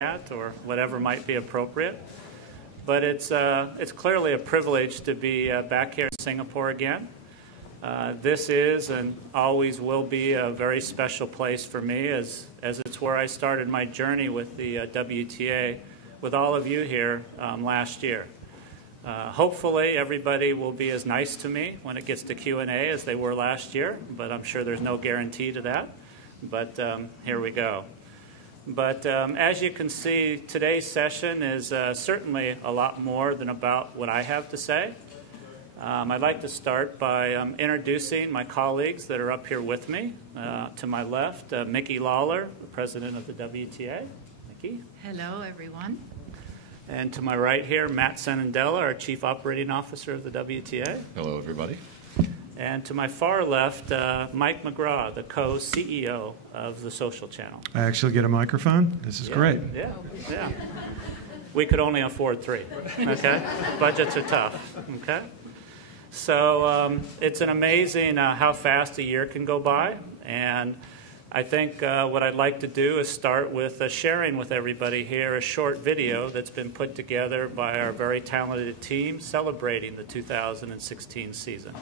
at or whatever might be appropriate. But it's clearly a privilege to be back here in Singapore again. This is and always will be a very special place for me as it's where I started my journey with the WTA with all of you here last year. Hopefully everybody will be as nice to me when it gets to Q&A as they were last year, but I'm sure there's no guarantee to that. But here we go. But as you can see, today's session is certainly a lot more than about what I have to say. I'd like to start by introducing my colleagues that are up here with me. To my left, Mickey Lawler, the president of the WTA. Mickey. Hello, everyone. And to my right here, Matt Senandela, our chief operating officer of the WTA. Hello, everybody. And to my far left, Mike McGraw, the co-CEO of the Social Channel. I actually get a microphone? This is great. Yeah. We could only afford 3, okay? Budgets are tough, okay? So it's an amazing how fast a year can go by. And I think what I'd like to do is start with sharing with everybody here a short video that's been put together by our very talented team celebrating the 2016 season.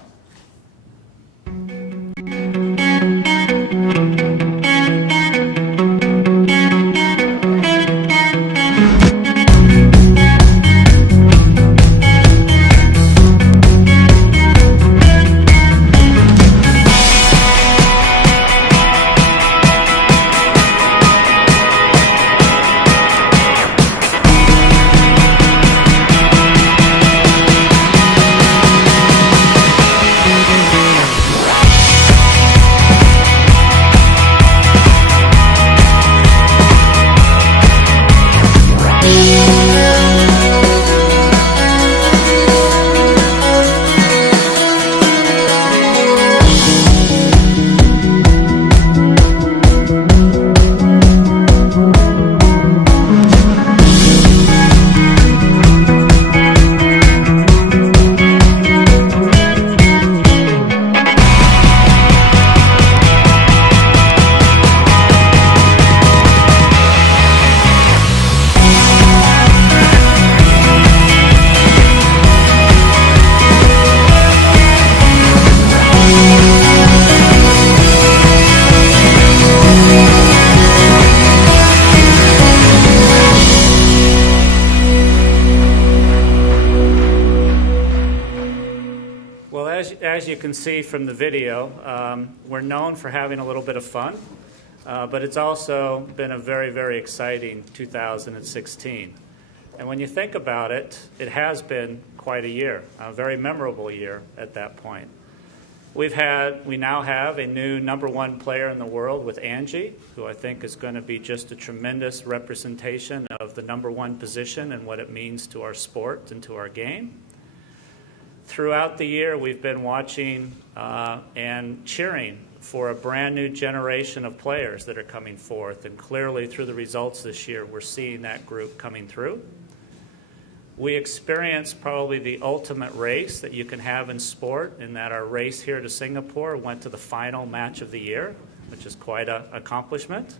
As you can see from the video, we're known for having a little bit of fun, but it's also been a very, very exciting 2016. And when you think about it, it has been quite a year, a very memorable year at that point. We now have a new #1 player in the world with Angie, who I think is going to be just a tremendous representation of the #1 position and what it means to our sport and to our game. Throughout the year, we've been watching and cheering for a brand new generation of players that are coming forth. And clearly, through the results this year, we're seeing that group coming through. We experienced probably the ultimate race that you can have in sport, in that our race here to Singapore went to the final match of the year, which is quite an accomplishment.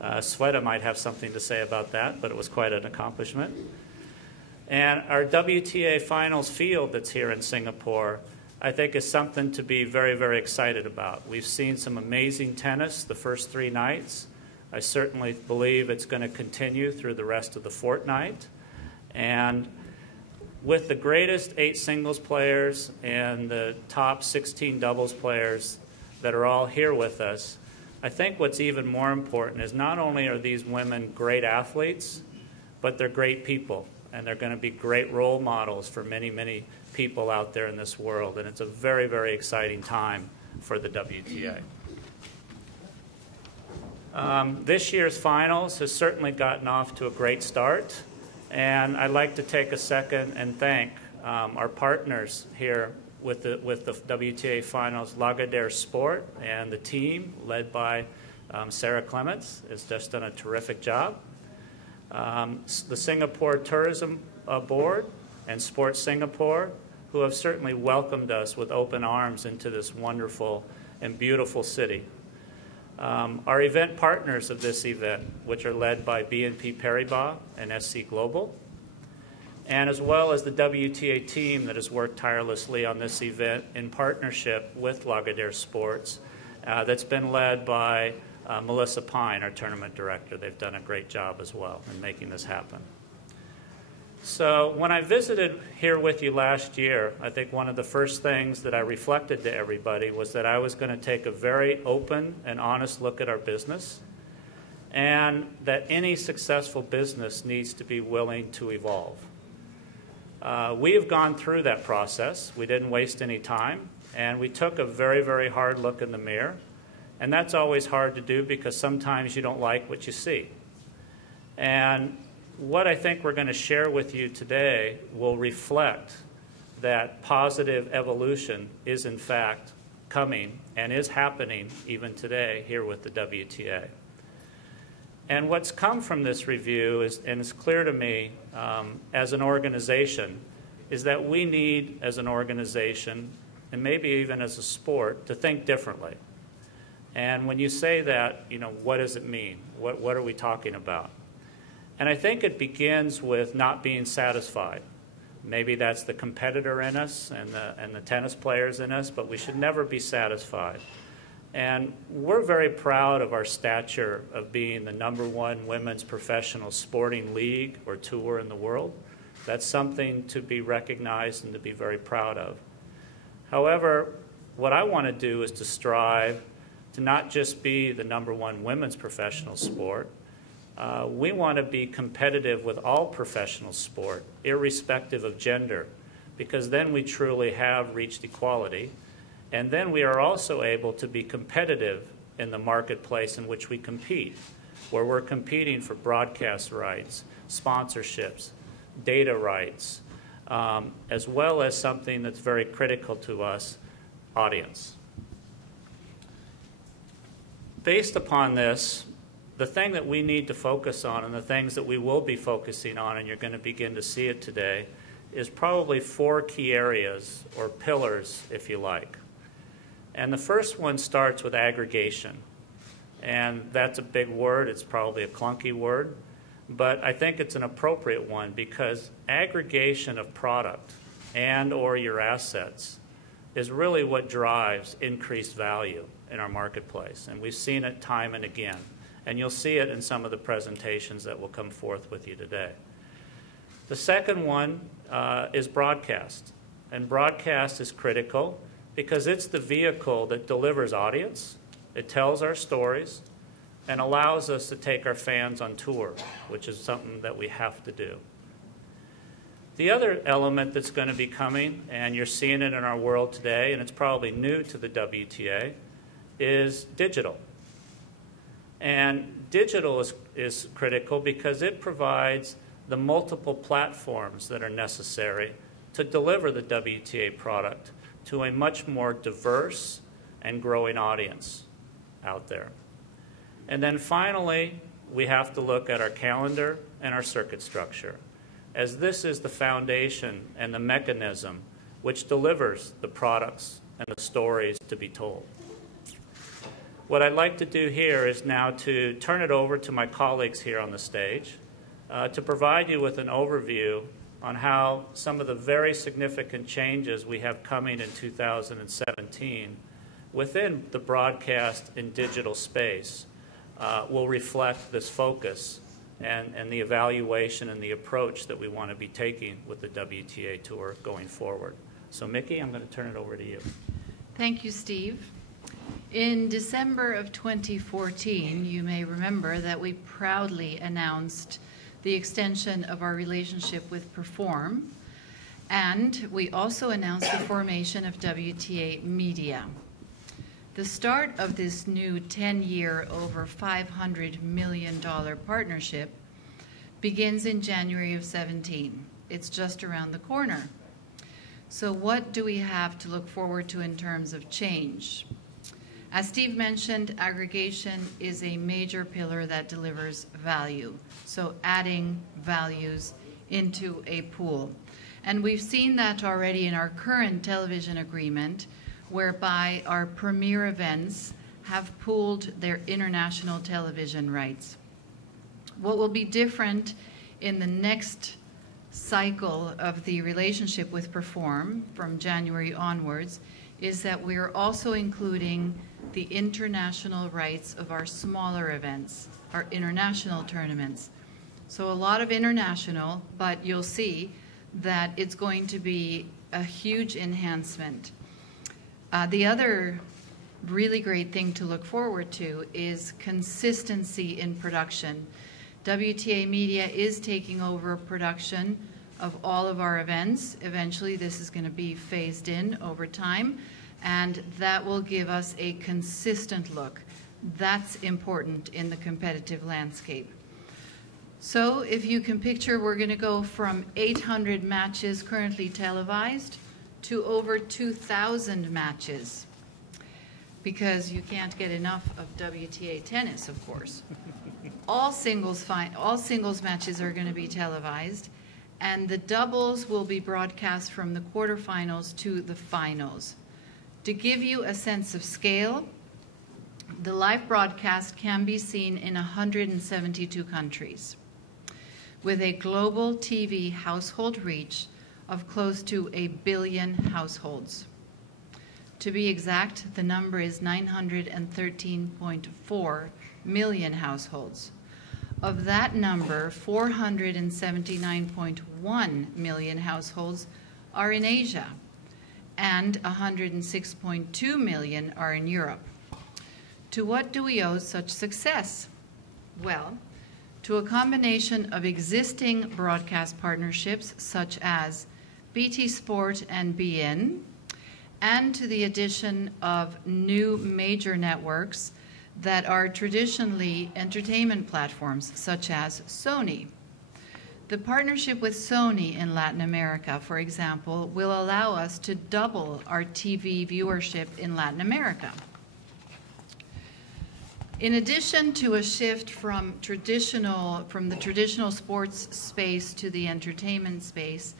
Sweta might have something to say about that, but it was quite an accomplishment. And our WTA Finals field that's here in Singapore, I think, is something to be very, very excited about. We've seen some amazing tennis the first 3 nights. I certainly believe it's going to continue through the rest of the fortnight. And with the greatest 8 singles players and the top 16 doubles players that are all here with us, I think what's even more important is not only are these women great athletes, but they're great people. And they're going to be great role models for many, many people out there in this world. And it's a very, very exciting time for the WTA. This year's finals has certainly gotten off to a great start. And I'd like to take a second and thank our partners here with the WTA Finals, Lagardère Sport, and the team led by Sarah Clements has just done a terrific job. The Singapore Tourism Board and Sports Singapore, who have certainly welcomed us with open arms into this wonderful and beautiful city. Our event partners of this event, which are led by BNP Paribas and SC Global, and as well as the WTA team that has worked tirelessly on this event in partnership with Lagardère Sports, that's been led by Melissa Pine, our tournament director. They've done a great job as well in making this happen. So when I visited here with you last year, I think one of the first things that I reflected to everybody was that I was going to take a very open and honest look at our business, and that any successful business needs to be willing to evolve. We have gone through that process. We didn't waste any time, and we took a very, very hard look in the mirror. And that's always hard to do because sometimes you don't like what you see. And what I think we're going to share with you today will reflect that positive evolution is in fact coming and is happening even today here with the WTA. And what's come from this review is, and it's clear to me as an organization, is that we need as an organization, and maybe even as a sport, to think differently. And when you say that, you know, what does it mean? What are we talking about? And I think it begins with not being satisfied. Maybe that's the competitor in us and the tennis players in us, but we should never be satisfied. And we're very proud of our stature of being the #1 women's professional sporting league or tour in the world. That's something to be recognized and to be very proud of. However, what I want to do is to strive to not just be the #1 women's professional sport. We want to be competitive with all professional sport, irrespective of gender, because then we truly have reached equality. And then we are also able to be competitive in the marketplace in which we compete, where we're competing for broadcast rights, sponsorships, data rights, as well as something that's very critical to us, audience. Based upon this, the thing that we need to focus on, and the things that we will be focusing on, and you're going to begin to see it today, is probably 4 key areas, or pillars, if you like. And the first one starts with aggregation. And that's a big word. It's probably a clunky word. But I think it's an appropriate one, because aggregation of product and or your assets is really what drives increased value in our marketplace. And we've seen it time and again. And you'll see it in some of the presentations that will come forth with you today. The second one is broadcast. And broadcast is critical because it's the vehicle that delivers audience, it tells our stories, and allows us to take our fans on tour, which is something that we have to do. The other element that's going to be coming, and you're seeing it in our world today, and it's probably new to the WTA, is digital. And digital is critical because it provides the multiple platforms that are necessary to deliver the WTA product to a much more diverse and growing audience out there. And then finally, we have to look at our calendar and our circuit structure, as this is the foundation and the mechanism which delivers the products and the stories to be told. What I'd like to do here is now to turn it over to my colleagues here on the stage to provide you with an overview on how some of the very significant changes we have coming in 2017 within the broadcast and digital space will reflect this focus and the evaluation and the approach that we want to be taking with the WTA Tour going forward. So Mickey, I'm going to turn it over to you. Thank you, Steve. In December of 2014, you may remember that we proudly announced the extension of our relationship with Perform, and we also announced the formation of WTA Media. The start of this new 10-year, over $500 million partnership begins in January of 17. It's just around the corner. So what do we have to look forward to in terms of change? As Steve mentioned, aggregation is a major pillar that delivers value, so adding values into a pool. And we've seen that already in our current television agreement, whereby our premier events have pooled their international television rights. What will be different in the next cycle of the relationship with Perform from January onwards is that we're also including the international rights of our smaller events, our international tournaments. So a lot of international, but you'll see that it's going to be a huge enhancement. The other really great thing to look forward to is consistency in production. WTA Media is taking over production of all of our events. Eventually, this is going to be phased in over time, and that will give us a consistent look. That's important in the competitive landscape. So if you can picture, we're going to go from 800 matches currently televised to over 2,000 matches, because you can't get enough of WTA tennis, of course. All singles matches are going to be televised, and the doubles will be broadcast from the quarterfinals to the finals. To give you a sense of scale, the live broadcast can be seen in 172 countries, with a global TV household reach of close to 1 billion households. To be exact, the number is 913.4 million households. Of that number, 479.1 million households are in Asia, and 106.2 million are in Europe. To what do we owe such success? Well, to a combination of existing broadcast partnerships such as BT Sport and BN, and to the addition of new major networks that are traditionally entertainment platforms such as Sony. The partnership with Sony in Latin America, for example, will allow us to double our TV viewership in Latin America. In addition to a shift from the traditional sports space to the entertainment space,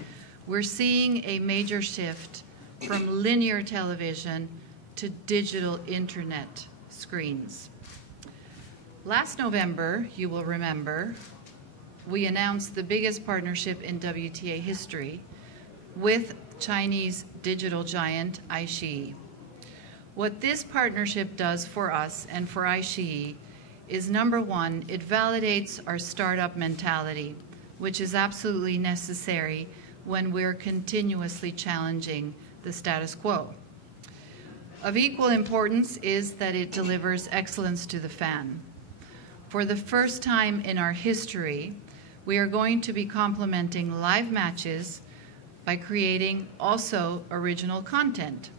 we're seeing a major shift from linear television to digital internet screens. Last November, you will remember, we announced the biggest partnership in WTA history with Chinese digital giant iQIYI. What this partnership does for us and for iQIYI is, number one, it validates our startup mentality, which is absolutely necessary when we're continuously challenging the status quo. Of equal importance is that it delivers excellence to the fan. For the first time in our history, we are going to be complementing live matches by creating also original content.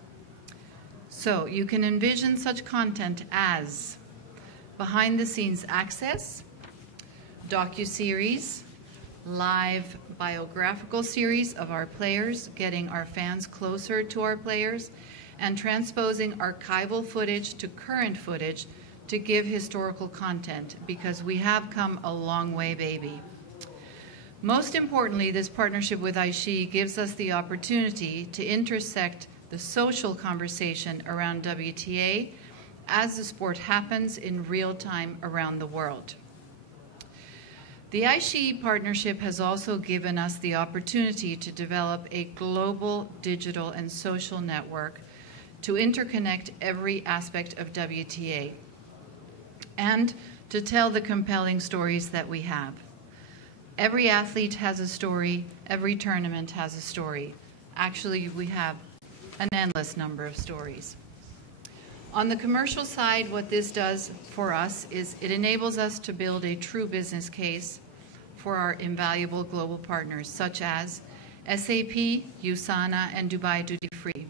So you can envision such content as behind-the-scenes access, docuseries, live biographical series of our players, getting our fans closer to our players, and transposing archival footage to current footage to give historical content, because we have come a long way, baby. Most importantly, this partnership with iQIYI gives us the opportunity to intersect the social conversation around WTA as the sport happens in real time around the world. The iQIYI partnership has also given us the opportunity to develop a global digital and social network to interconnect every aspect of WTA and to tell the compelling stories that we have. Every athlete has a story, every tournament has a story. Actually, we have an endless number of stories. On the commercial side, what this does for us is it enables us to build a true business case for our invaluable global partners, such as SAP, USANA, and Dubai Duty Free.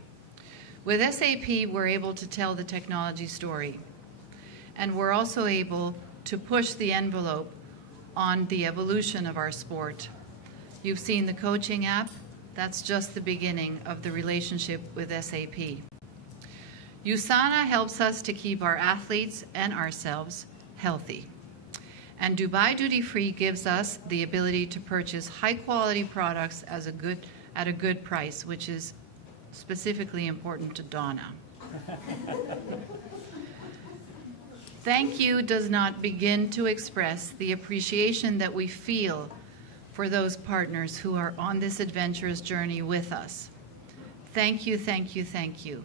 With SAP, we're able to tell the technology story, and we're also able to push the envelope on the evolution of our sport. You've seen the coaching app. That's just the beginning of the relationship with SAP. USANA helps us to keep our athletes and ourselves healthy. And Dubai Duty Free gives us the ability to purchase high-quality products at a good price, which is specifically important to Donna. Thank you does not begin to express the appreciation that we feel for those partners who are on this adventurous journey with us. Thank you, thank you, thank you.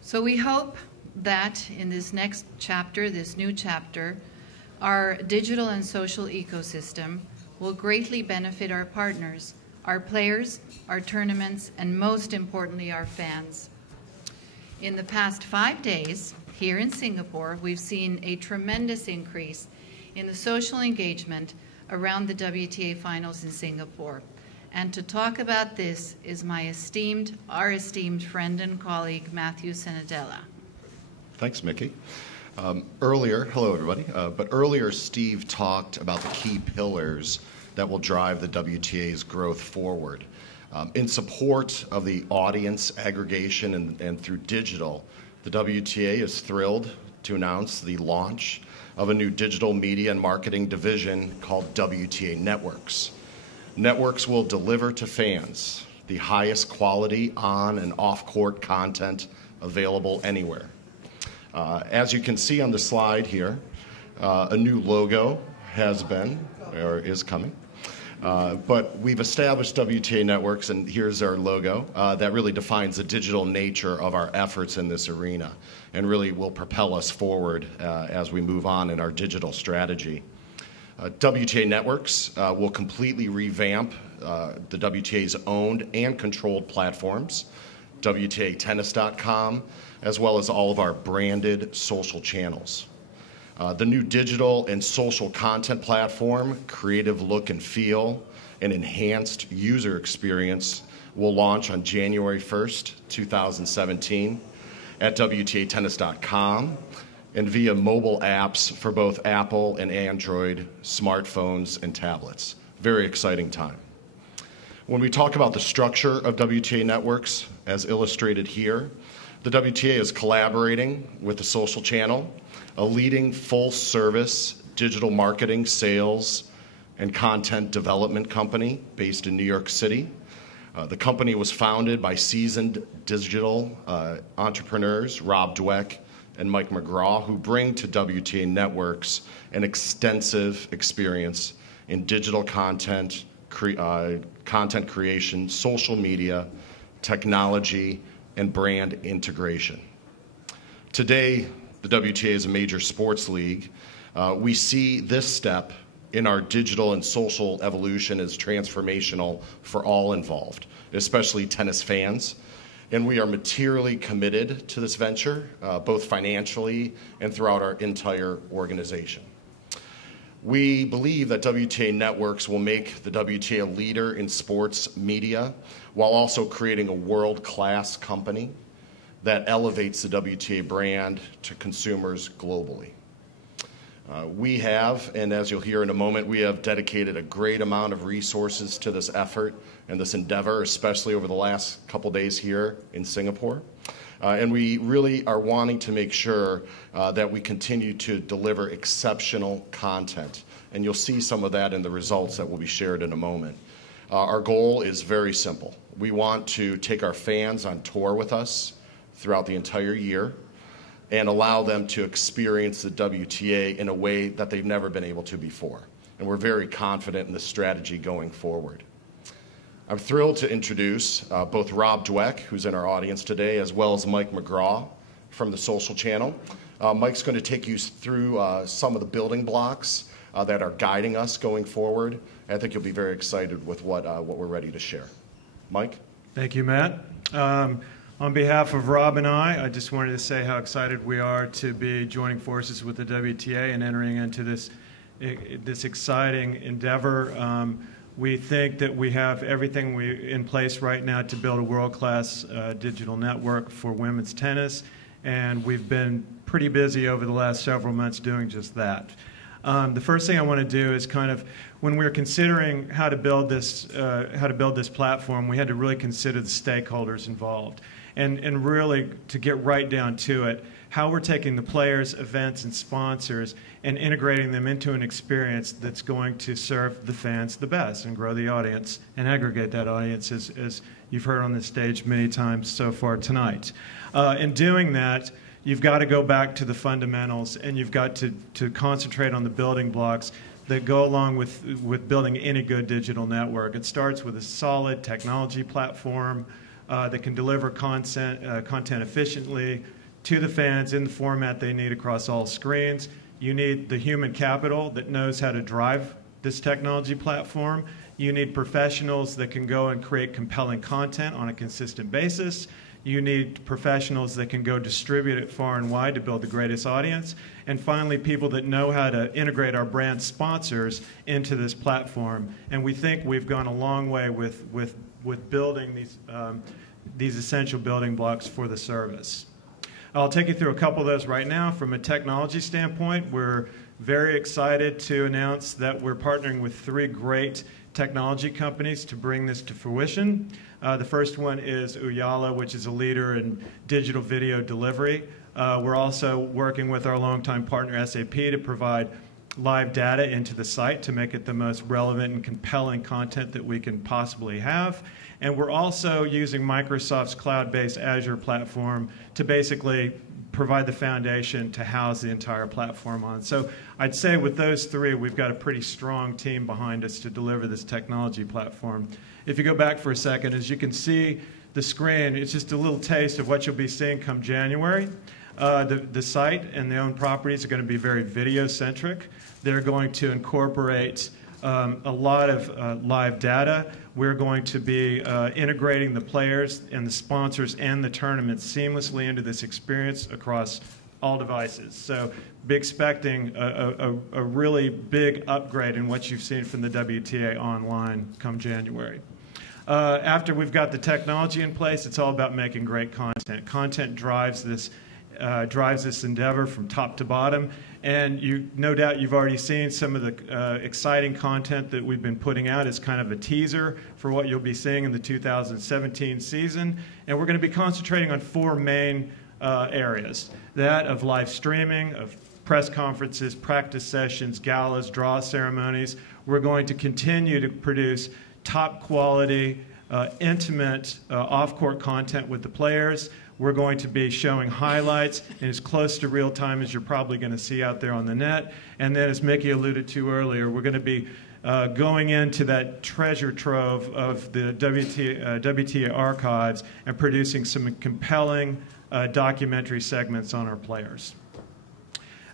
So we hope that in this next chapter, this new chapter, our digital and social ecosystem will greatly benefit our partners, our players, our tournaments, and most importantly, our fans. In the past 5 days here in Singapore, we've seen a tremendous increase in the social engagement around the WTA finals in Singapore. And to talk about this is our esteemed friend and colleague, Matthew Senadella. Thanks, Mickey. Hello everybody, but earlier Steve talked about the key pillars that will drive the WTA's growth forward. In support of the audience aggregation and through digital, the WTA is thrilled to announce the launch of a new digital media and marketing division called WTA Networks. Networks will deliver to fans the highest quality on and off-court content available anywhere. As you can see on the slide here, a new logo has been, or is coming. But we've established WTA Networks, and here's our logo, that really defines the digital nature of our efforts in this arena and really will propel us forward as we move on in our digital strategy. WTA Networks will completely revamp the WTA's owned and controlled platforms, WTAtennis.com, as well as all of our branded social channels. The new digital and social content platform, creative look and feel, and enhanced user experience will launch on January 1st, 2017 at WTAtennis.com and via mobile apps for both Apple and Android smartphones and tablets. Very exciting time. When we talk about the structure of WTA Networks, as illustrated here, the WTA is collaborating with the social channel, a leading full-service digital marketing, sales, and content development company based in New York City. The company was founded by seasoned digital entrepreneurs, Rob Dweck and Mike McGraw, who bring to WTA Networks an extensive experience in digital content, content creation, social media, technology, and brand integration. Today, the WTA is a major sports league. We see this step in our digital and social evolution as transformational for all involved, especially tennis fans. And we are materially committed to this venture, both financially and throughout our entire organization. We believe that WTA Networks will make the WTA a leader in sports media while also creating a world-class company that elevates the WTA brand to consumers globally. We have, and as you'll hear in a moment, we have dedicated a great amount of resources to this effort and this endeavor, especially over the last couple days here in Singapore. And we really are wanting to make sure that we continue to deliver exceptional content. And you'll see some of that in the results that will be shared in a moment. Our goal is very simple. We want to take our fans on tour with us throughout the entire year and allow them to experience the WTA in a way that they've never been able to before. And we're very confident in the strategy going forward. I'm thrilled to introduce both Rob Dweck, who's in our audience today, as well as Mike McGraw from the social channel. Mike's going to take you through some of the building blocks that are guiding us going forward. I think you'll be very excited with what we're ready to share. Mike? Thank you, Matt. On behalf of Rob and I just wanted to say how excited we are to be joining forces with the WTA and entering into this exciting endeavor. We think that we have everything in place right now to build a world-class digital network for women's tennis, and we've been pretty busy over the last several months doing just that. The first thing I want to do is when we were considering how to build this platform, we had to really consider the stakeholders involved, and really to get right down to it, how we're taking the players, events, and sponsors and integrating them into an experience that's going to serve the fans the best and grow the audience and aggregate that audience, as you've heard on this stage many times so far tonight. In doing that, you've got to go back to the fundamentals, and you've got to concentrate on the building blocks that go along with building any good digital network. It starts with a solid technology platform that can deliver content efficiently to the fans in the format they need across all screens. You need the human capital that knows how to drive this technology platform. You need professionals that can go and create compelling content on a consistent basis. You need professionals that can go distribute it far and wide to build the greatest audience. And finally, people that know how to integrate our brand sponsors into this platform. And we think we've gone a long way with building these essential building blocks for the service. I'll take you through a couple of those right now. From a technology standpoint, we're very excited to announce that we're partnering with 3 great technology companies to bring this to fruition. The first one is Uyala, which is a leader in digital video delivery. We're also working with our longtime partner SAP to provide live data into the site to make it the most relevant and compelling content that we can possibly have. And we're also using Microsoft's cloud-based Azure platform to basically provide the foundation to house the entire platform on. So I'd say with those 3, we've got a pretty strong team behind us to deliver this technology platform. If you go back for a second, as you can see the screen, it's just a little taste of what you'll be seeing come January. The site and the owned properties are going to be very video-centric. They're going to incorporate a lot of live data. We're going to be integrating the players and the sponsors and the tournaments seamlessly into this experience across all devices. So be expecting a really big upgrade in what you've seen from the WTA online come January. After we've got the technology in place, it's all about making great content. Content drives this endeavor from top to bottom. And no doubt you've already seen some of the exciting content that we've been putting out as kind of a teaser for what you'll be seeing in the 2017 season. And we're going to be concentrating on 4 main areas. That of live streaming, of press conferences, practice sessions, galas, draw ceremonies. We're going to continue to produce top quality, intimate off-court content with the players. We're going to be showing highlights in as close to real time as you're probably going to see out there on the net. And then, as Mickey alluded to earlier, we're going to be going into that treasure trove of the WTA archives and producing some compelling documentary segments on our players.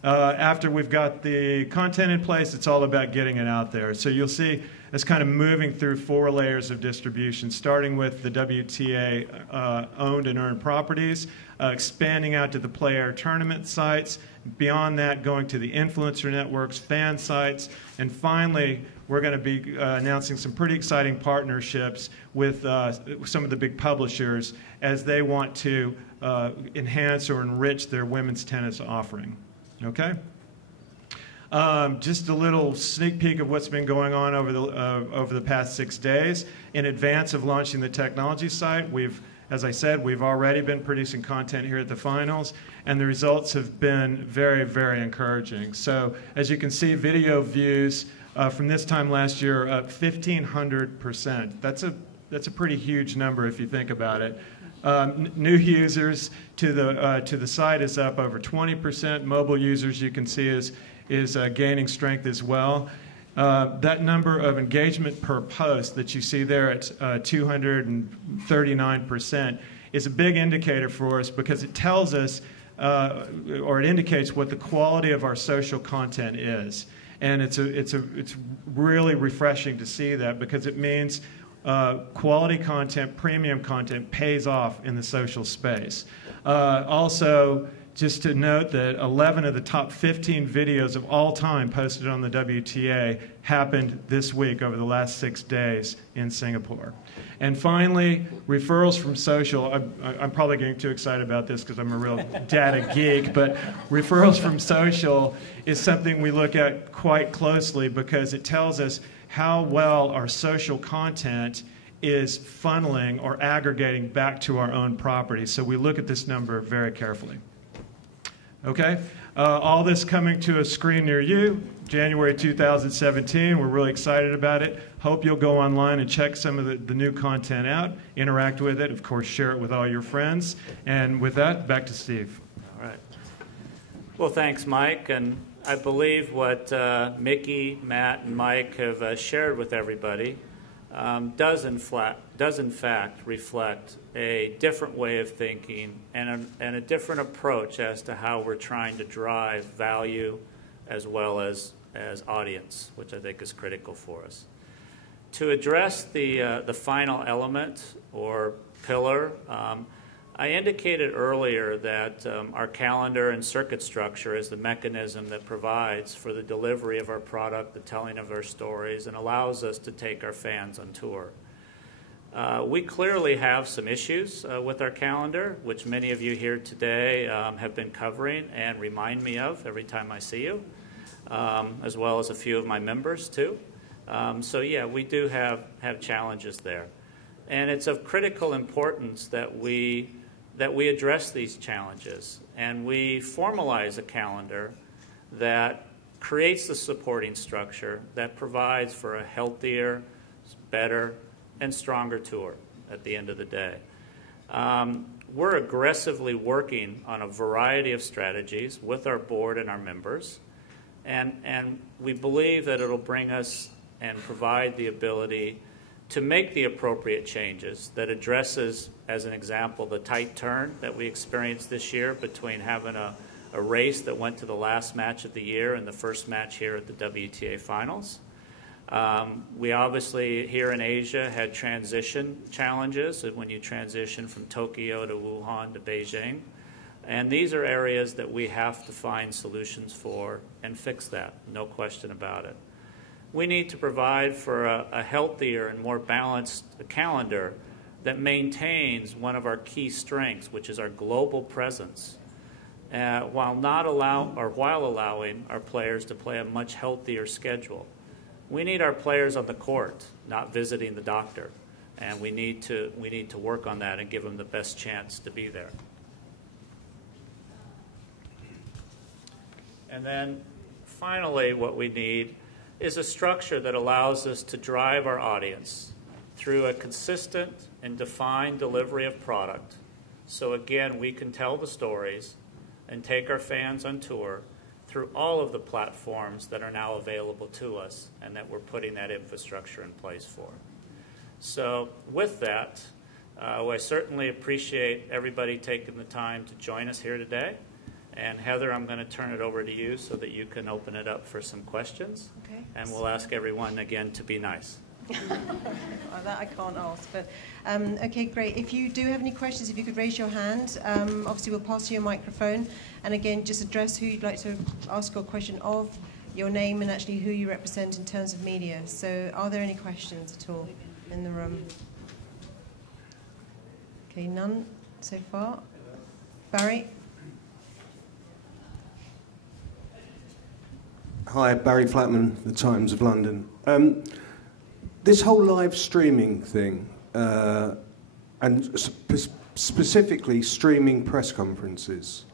After we've got the content in place, it's all about getting it out there. So you'll see us kind of moving through 4 layers of distribution, starting with the WTA owned and earned properties, expanding out to the player tournament sites, beyond that going to the influencer networks, fan sites, and finally we're going to be announcing some pretty exciting partnerships with some of the big publishers as they want to enhance or enrich their women's tennis offering. Okay? Just a little sneak peek of what's been going on over the past 6 days. In advance of launching the technology site, as I said, we've already been producing content here at the finals, and the results have been very, very encouraging. So as you can see, video views from this time last year are up 1,500%. That's a pretty huge number if you think about it. New users to the site is up over 20%. Mobile users, you can see, is gaining strength as well. That number of engagement per post that you see there at 239% is a big indicator for us because it tells us, or it indicates what the quality of our social content is. And it's really refreshing to see that because it means quality content, premium content pays off in the social space. Also, just to note that 11 of the top 15 videos of all time posted on the WTA happened this week over the last 6 days in Singapore. And finally, referrals from social. I'm probably getting too excited about this because I'm a real data geek, but referrals from social is something we look at quite closely because it tells us how well our social content is funneling or aggregating back to our own property. So we look at this number very carefully. Okay, all this coming to a screen near you, January 2017. We're really excited about it. Hope you'll go online and check some of the new content out, interact with it, of course, share it with all your friends. And with that, back to Steve. All right. Well, thanks, Mike. And I believe what Mickey, Matt, and Mike have shared with everybody does in fact reflect a different way of thinking and a different approach as to how we're trying to drive value as well as audience, which I think is critical for us. To address the final element or pillar, I indicated earlier that our calendar and circuit structure is the mechanism that provides for the delivery of our product, the telling of our stories, and allows us to take our fans on tour. We clearly have some issues with our calendar, which many of you here today have been covering and remind me of every time I see you, as well as a few of my members too. So yeah, we do have challenges there. And it's of critical importance that we address these challenges and we formalize a calendar that creates the supporting structure that provides for a healthier, better, and stronger tour at the end of the day. We're aggressively working on a variety of strategies with our board and our members, and we believe that it'll bring us and provide the ability to make the appropriate changes that addresses, as an example, the tight turn that we experienced this year between having a race that went to the last match of the year and the first match here at the WTA Finals. We obviously, here in Asia, had transition challenges when you transition from Tokyo to Wuhan to Beijing. And these are areas that we have to find solutions for and fix that, no question about it. We need to provide for a healthier and more balanced calendar that maintains one of our key strengths, which is our global presence, while allowing our players to play a much healthier schedule. We need our players on the court, not visiting the doctor, and we need to work on that and give them the best chance to be there. And then finally, what we need is a structure that allows us to drive our audience through a consistent and defined delivery of product. So again, we can tell the stories and take our fans on tour through all of the platforms that are now available to us and that we're putting that infrastructure in place for. So with that, I certainly appreciate everybody taking the time to join us here today. And Heather, I'm going to turn it over to you so that you can open it up for some questions. Okay. And we'll ask everyone again to be nice. Well, that I can't ask, but okay, great. If you do have any questions, if you could raise your hand. Obviously, we'll pass you your microphone. And again, just address who you'd like to ask your question of, your name, and actually who you represent in terms of media. So are there any questions at all in the room? Okay, none so far. Barry? Hi, Barry Flatman, The Times of London. This whole live streaming thing, and specifically streaming press conferences,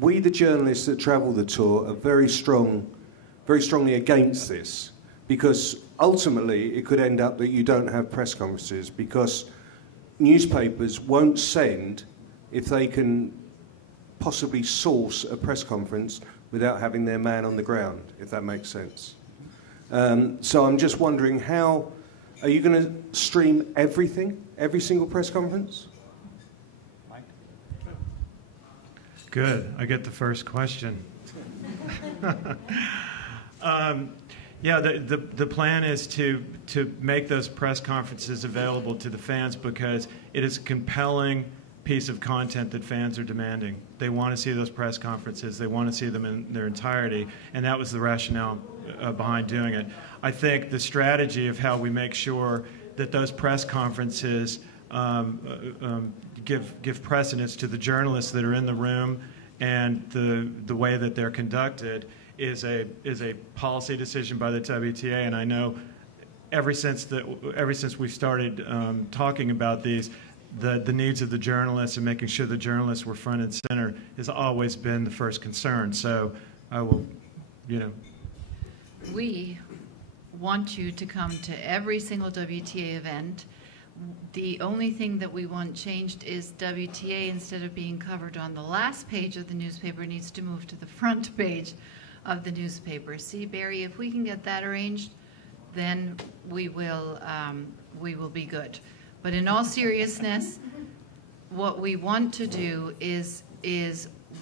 we, the journalists that travel the tour, are very strongly against this, because ultimately it could end up that you don't have press conferences because newspapers won't send if they can possibly source a press conference without having their man on the ground, if that makes sense. So I'm just wondering, how are you going to stream everything, every single press conference? Mike? Good. I get the first question. Yeah, the plan is to make those press conferences available to the fans because it is a compelling piece of content that fans are demanding. They want to see those press conferences. They want to see them in their entirety, and that was the rationale behind doing it. I think the strategy of how we make sure that those press conferences give precedence to the journalists that are in the room and the way that they're conducted is a policy decision by the WTA. And I know ever since we started talking about these, the needs of the journalists and making sure the journalists were front and center has always been the first concern. So I will, We want you to come to every single WTA event. The only thing that we want changed is WTA, instead of being covered on the last page of the newspaper, needs to move to the front page of the newspaper. See, Barry, if we can get that arranged, then we will be good. But in all seriousness, what we want to do is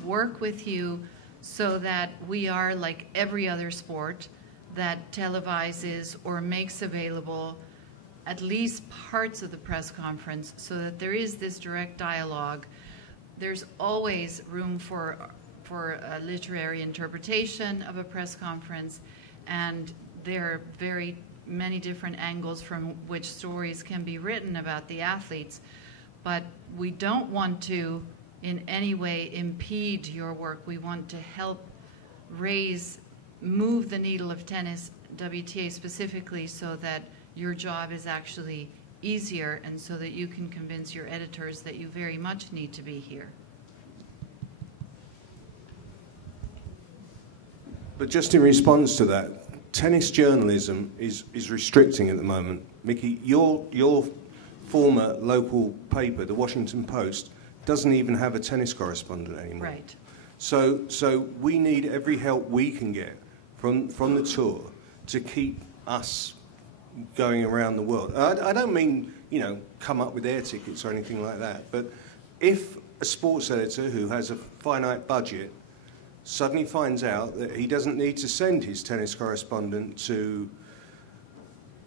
work with you so that we are like every other sport that televises or makes available at least parts of the press conference, so that there is this direct dialogue. There's always room for a literary interpretation of a press conference, and there are very many different angles from which stories can be written about the athletes. But we don't want to in any way impede your work. We want to help move the needle of tennis, WTA specifically, so that your job is actually easier, and so that you can convince your editors that you very much need to be here. But just in response to that, tennis journalism is restricting at the moment. Mickey, your former local paper, the Washington Post, doesn't even have a tennis correspondent anymore. Right. So we need every help we can get from the tour to keep us going around the world. I don't mean, come up with air tickets or anything like that, but if a sports editor who has a finite budget suddenly finds out that he doesn't need to send his tennis correspondent to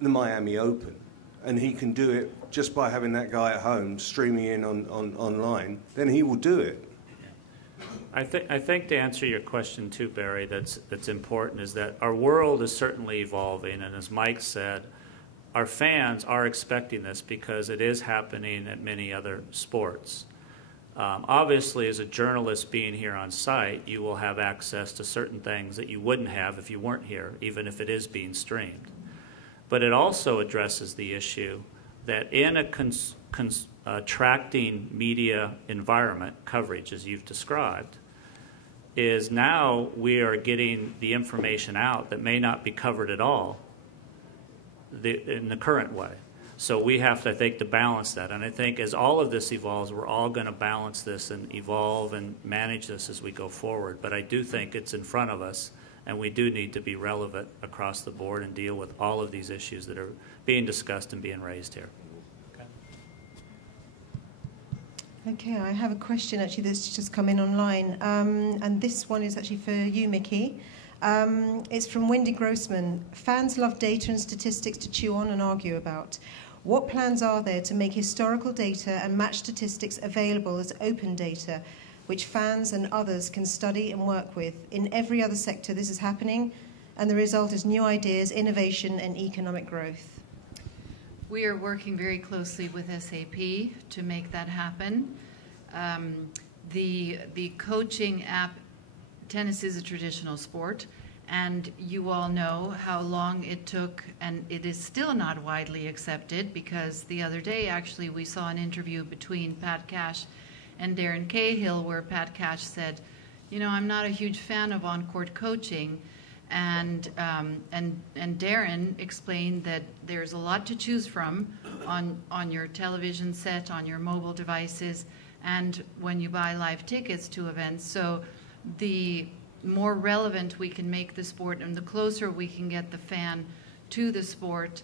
the Miami Open, and he can do it just by having that guy at home streaming in online, then he will do it. I think to answer your question too, Barry, that's important is that our world is certainly evolving, and as Mike said, our fans are expecting this because it is happening at many other sports. Obviously, as a journalist being here on site, you will have access to certain things that you wouldn't have if you weren't here, even if it is being streamed. But it also addresses the issue that in a contracting media environment, coverage as you've described, is now we are getting the information out that may not be covered at all in the current way. So we have to, I think, to balance that. And I think as all of this evolves, we're all going to balance this and evolve and manage this as we go forward. But I do think it's in front of us, and we do need to be relevant across the board and deal with all of these issues that are being discussed and being raised here. Okay, I have a question actually that's just come in online, and this one is actually for you, Mickey. It's from Wendy Grossman. Fans love data and statistics to chew on and argue about. What plans are there to make historical data and match statistics available as open data, which fans and others can study and work with? In every other sector this is happening, and the result is new ideas, innovation, and economic growth. We are working very closely with SAP to make that happen. The coaching app, tennis is a traditional sport, and you all know how long it took, and it is still not widely accepted, because the other day actually we saw an interview between Pat Cash and Darren Cahill where Pat Cash said, I'm not a huge fan of on-court coaching, and Darren explained that there's a lot to choose from on your television set, on your mobile devices, and when you buy live tickets to events. So the more relevant we can make the sport and the closer we can get the fan to the sport,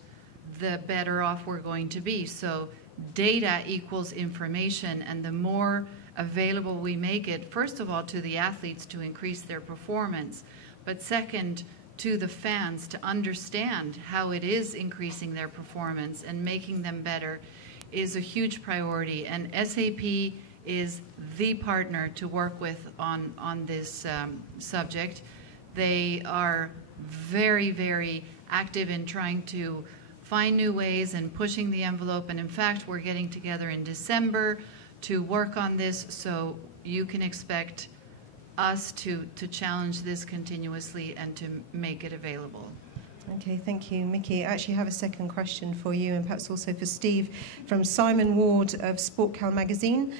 the better off we're going to be. So data equals information, and the more available we make it, first of all, to the athletes to increase their performance, but second, to the fans to understand how it is increasing their performance and making them better, is a huge priority. And SAP is the partner to work with on this subject. They are very, very active in trying to find new ways and pushing the envelope. And in fact, we're getting together in December to work on this, so you can expect us to challenge this continuously and to make it available. Okay, thank you, Mickey. I actually have a second question for you, and perhaps also for Steve, from Simon Ward of SportCal magazine.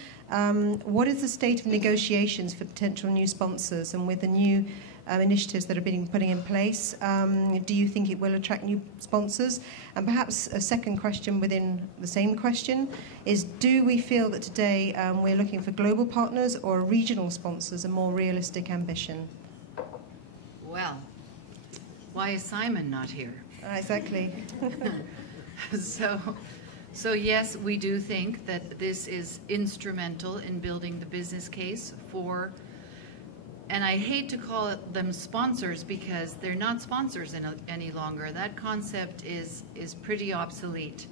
What is the state of negotiations for potential new sponsors? And with the new initiatives that are being putting in place? Do you think it will attract new sponsors? And perhaps a second question within the same question is, do we feel that today we're looking for global partners or regional sponsors, a more realistic ambition? Well, why is Simon not here? Exactly. So yes, we do think that this is instrumental in building the business case for, and I hate to call them sponsors because they're not sponsors any longer. That concept is pretty obsolete.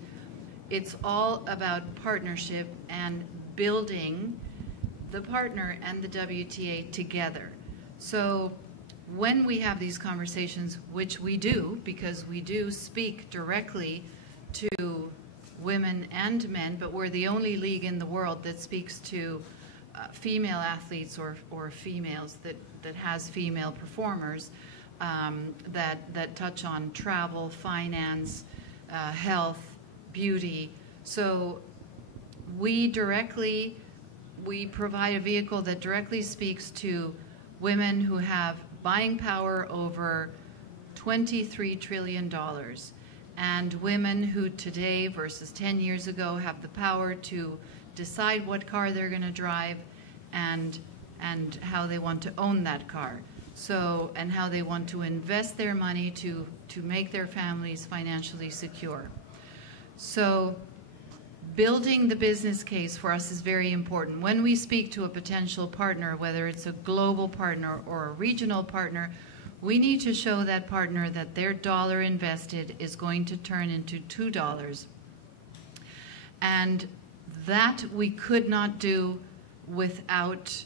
It's all about partnership and building the partner and the WTA together. So when we have these conversations, which we do, because we do speak directly to women and men, but we're the only league in the world that speaks to female athletes or females that has female performers that touch on travel, finance, health, beauty. So we provide a vehicle that directly speaks to women who have buying power over $23 trillion. And women who today versus 10 years ago have the power to decide what car they're going to drive and how they want to own that car. So, and how they want to invest their money to make their families financially secure. So building the business case for us is very important. When we speak to a potential partner, whether it's a global partner or a regional partner, we need to show that partner that their dollar invested is going to turn into $2. And that we could not do without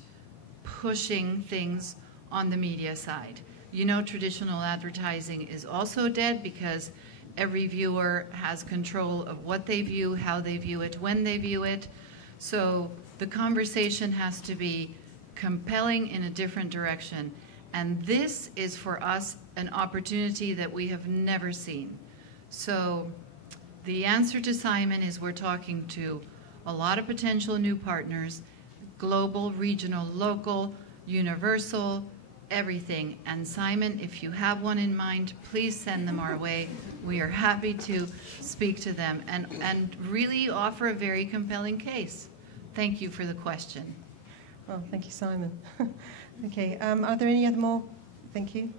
pushing things on the media side. You know, traditional advertising is also dead because every viewer has control of what they view, how they view it, when they view it. So the conversation has to be compelling in a different direction. And this is for us an opportunity that we have never seen. So the answer to Simon is we're talking to a lot of potential new partners, global, regional, local, universal, everything. And Simon, if you have one in mind, please send them our way. We are happy to speak to them and really offer a very compelling case. Thank you for the question. Well, thank you, Simon. Okay, are there any other more? Thank you.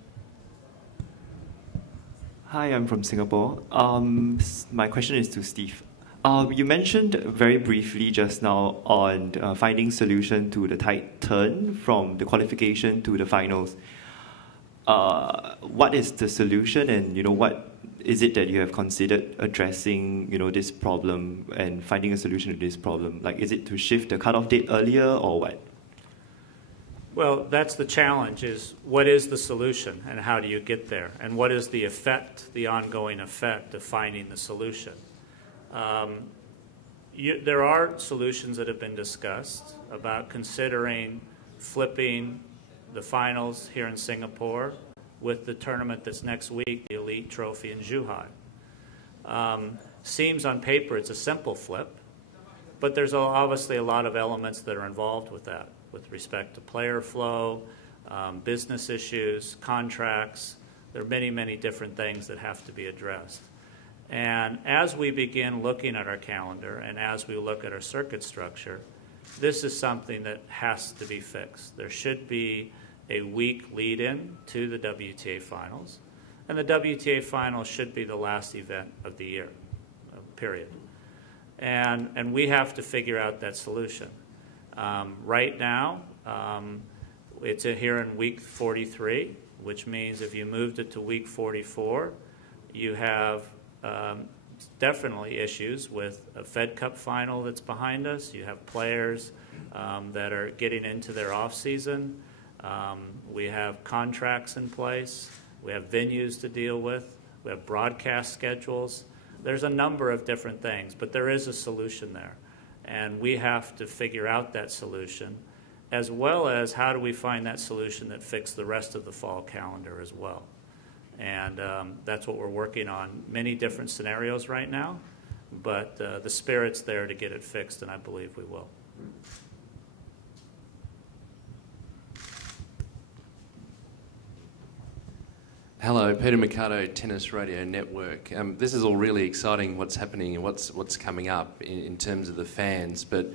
Hi, I'm from Singapore. My question is to Steve. You mentioned very briefly just now on finding solution to the tight turn from the qualification to the finals. What is the solution, and what is it that you have considered addressing this problem and finding a solution to this problem? Like, is it to shift the cutoff date earlier or what? Well, that's the challenge, is what is the solution and how do you get there? And what is the effect, the ongoing effect of finding the solution? There are solutions that have been discussed about considering flipping the finals here in Singapore with the tournament that's next week, the Elite Trophy in Zhuhai. Seems on paper it's a simple flip, but there's obviously a lot of elements that are involved with that, with respect to player flow, business issues, contracts. There are many, many different things that have to be addressed. And as we begin looking at our calendar and as we look at our circuit structure, this is something that has to be fixed. There should be a week lead-in to the WTA finals, and the WTA finals should be the last event of the year, period. And we have to figure out that solution. Right now, it's here in week 43, which means if you moved it to week 44, you have definitely issues with a Fed Cup final that's behind us. You have players that are getting into their off-season. We have contracts in place. We have venues to deal with. We have broadcast schedules. There's a number of different things, but there is a solution there. And we have to figure out that solution, as well as how do we find that solution that fits the rest of the fall calendar as well. And that's what we're working on. Many different scenarios right now, but the spirit's there to get it fixed, and I believe we will. Hello, Peter Mercado, Tennis Radio Network. This is all really exciting, what's happening and what's coming up in terms of the fans. But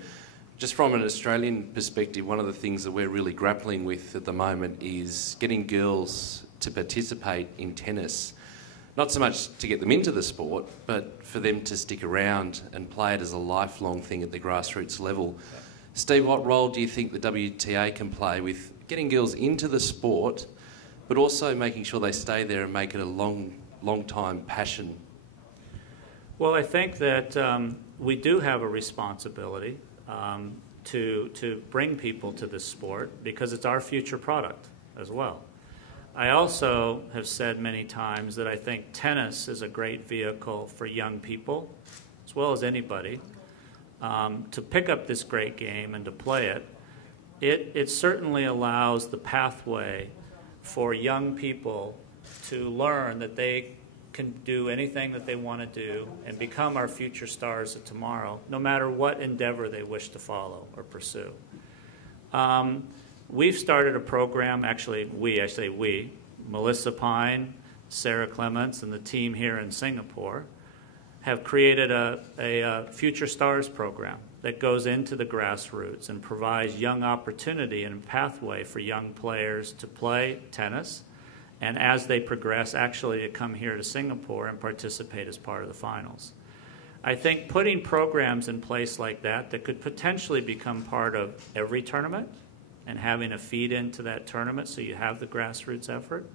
just from an Australian perspective, one of the things that we're really grappling with at the moment is getting girls to participate in tennis. Not so much to get them into the sport, but for them to stick around and play it as a lifelong thing at the grassroots level. Steve, what role do you think the WTA can play with getting girls into the sport, but also making sure they stay there and make it a long time passion? Well, I think that we do have a responsibility to bring people to this sport because it's our future product as well. I also have said many times that I think tennis is a great vehicle for young people, as well as anybody, to pick up this great game and to play it. It certainly allows the pathway for young people to learn that they can do anything that they want to do and become our future stars of tomorrow, no matter what endeavor they wish to follow or pursue. We've started a program, actually I say we, Melissa Pine, Sarah Clements, and the team here in Singapore have created a Future Stars program that goes into the grassroots and provides young opportunity and pathway for young players to play tennis, and as they progress, actually to come here to Singapore and participate as part of the finals. I think putting programs in place like that could potentially become part of every tournament and having a feed into that tournament so you have the grassroots effort,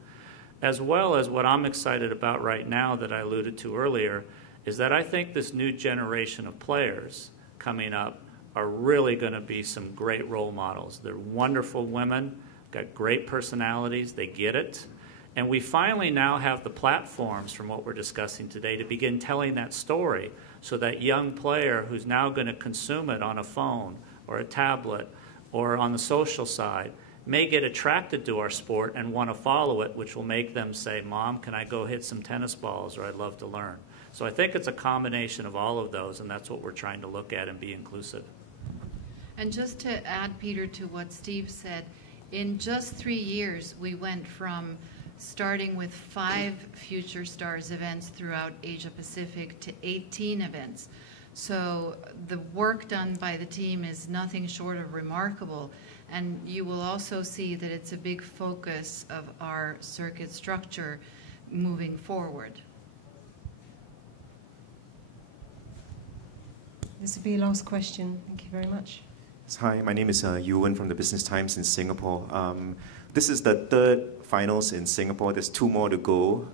as well as what I'm excited about right now that I alluded to earlier, is that I think this new generation of players coming up are really going to be some great role models. They're wonderful women, got great personalities, they get it. And we finally now have the platforms from what we're discussing today to begin telling that story so that young player who's now going to consume it on a phone or a tablet or on the social side may get attracted to our sport and want to follow it, which will make them say, Mom, can I go hit some tennis balls, or I'd love to learn. So I think it's a combination of all of those, and that's what we're trying to look at and be inclusive. And just to add, Peter, to what Steve said, in just 3 years, we went from starting with 5 Future Stars events throughout Asia Pacific to 18 events. So the work done by the team is nothing short of remarkable. And you will also see that it's a big focus of our circuit structure moving forward. This will be your last question. Thank you very much. Hi, my name is Ewan from the Business Times in Singapore. This is the 3rd finals in Singapore. There's 2 more to go.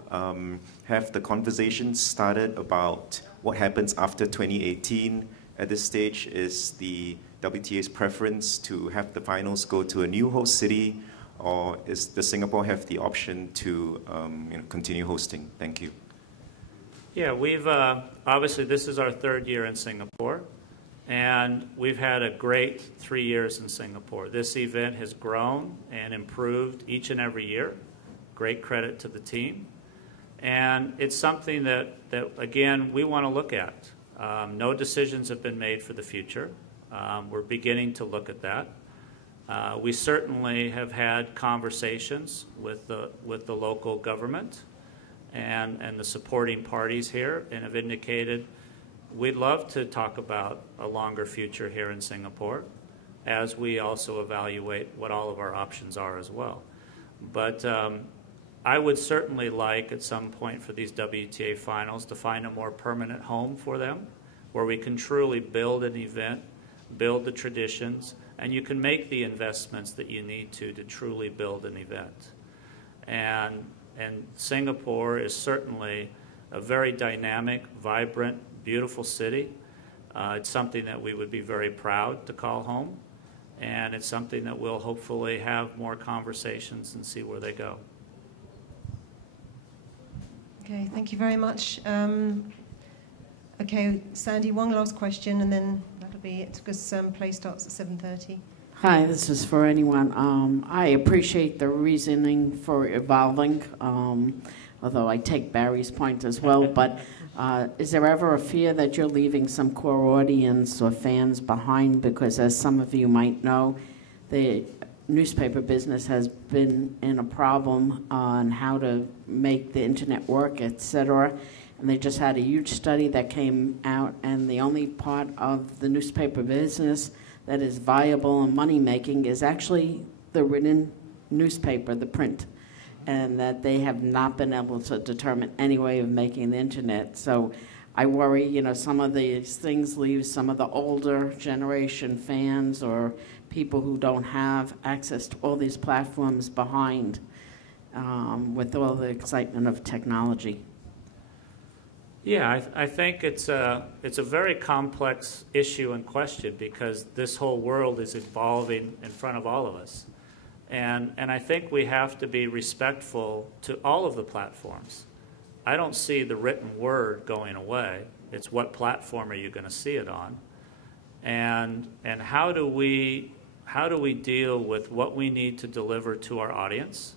Have the conversations started about what happens after 2018? At this stage, is the WTA's preference to have the finals go to a new host city, or does Singapore have the option to continue hosting? Thank you. Yeah, we've obviously this is our 3rd year in Singapore, and we've had a great 3 years in Singapore. This event has grown and improved each and every year. Great credit to the team, and it's something that again we want to look at. No decisions have been made for the future. We're beginning to look at that. We certainly have had conversations with the local government and the supporting parties here, and have indicated we'd love to talk about a longer future here in Singapore, as we also evaluate what all of our options are as well. But I would certainly like at some point for these WTA finals to find a more permanent home for them, where we can truly build an event, build the traditions, and you can make the investments that you need to truly build an event. And Singapore is certainly a very dynamic, vibrant, beautiful city. It's something that we would be very proud to call home, and it's something that we'll hopefully have more conversations and see where they go. Okay, thank you very much. Okay, Sandy, one last question, and then that'll be it, because play starts at 7:30. Hi, this is for anyone. I appreciate the reasoning for evolving, although I take Barry's point as well, but is there ever a fear that you're leaving some core audience or fans behind? Because as some of you might know, the newspaper business has been in a problem on how to make the internet work, etc. And they just had a huge study that came out, and the only part of the newspaper business that is viable and money-making is actually the written newspaper, the print, and that they have not been able to determine any way of making the internet. So I worry, you know, some of these things leave some of the older generation fans or people who don't have access to all these platforms behind with all the excitement of technology. Yeah, I think it's a very complex issue and question because this whole world is evolving in front of all of us. And I think we have to be respectful to all of the platforms. I don't see the written word going away. It's what platform are you going to see it on? And how do we deal with what we need to deliver to our audience?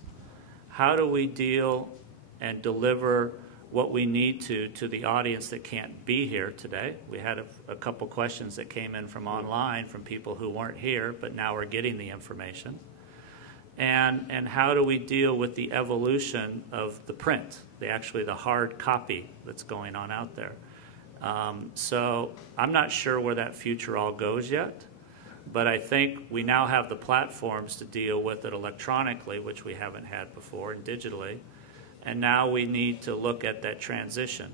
How do we deal and deliver what we need to the audience that can't be here today? We had a couple questions that came in from online from people who weren't here, but now are getting the information. And how do we deal with the evolution of the print, actually the hard copy that's going on out there? So I'm not sure where that future all goes yet, but I think we now have the platforms to deal with it electronically, which we haven't had before, and digitally. And now we need to look at that transition.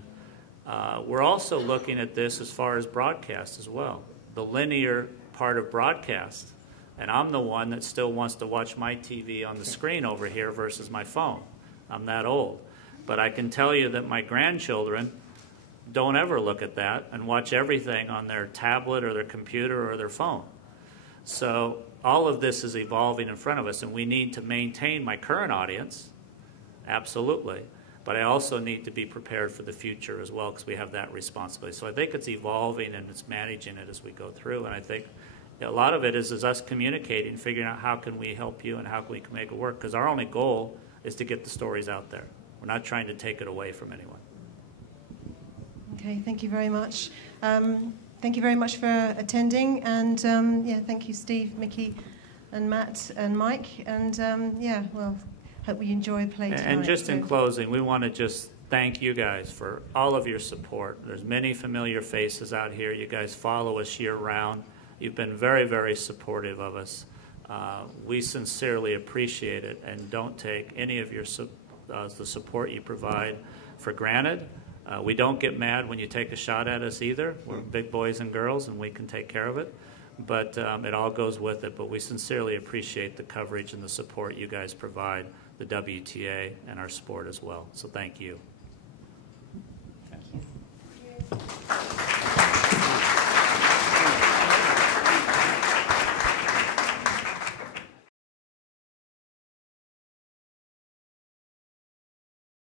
We're also looking at this as far as broadcast as well, the linear part of broadcast. And I'm the one that still wants to watch my TV on the screen over here versus my phone. I'm that old. But I can tell you that my grandchildren don't ever look at that and watch everything on their tablet or their computer or their phone. So all of this is evolving in front of us, and we need to maintain my current audience. Absolutely. But I also need to be prepared for the future as well because we have that responsibility. So I think it's evolving and it's managing it as we go through. And I think a lot of it is us communicating, figuring out how can we help you and how can we make it work. Because our only goal is to get the stories out there. We're not trying to take it away from anyone. Okay, thank you very much. Thank you very much for attending. And yeah, thank you, Steve, Mickey, and Matt, and Mike. And yeah, well, hope we enjoy playing tonight. And just in closing, we want to just thank you guys for all of your support. There's many familiar faces out here. You guys follow us year-round. You've been very, very supportive of us. We sincerely appreciate it and don't take any of your the support you provide for granted. We don't get mad when you take a shot at us either. We're big boys and girls, and we can take care of it. But it all goes with it. But we sincerely appreciate the coverage and the support you guys provide the WTA and our sport as well. So thank you.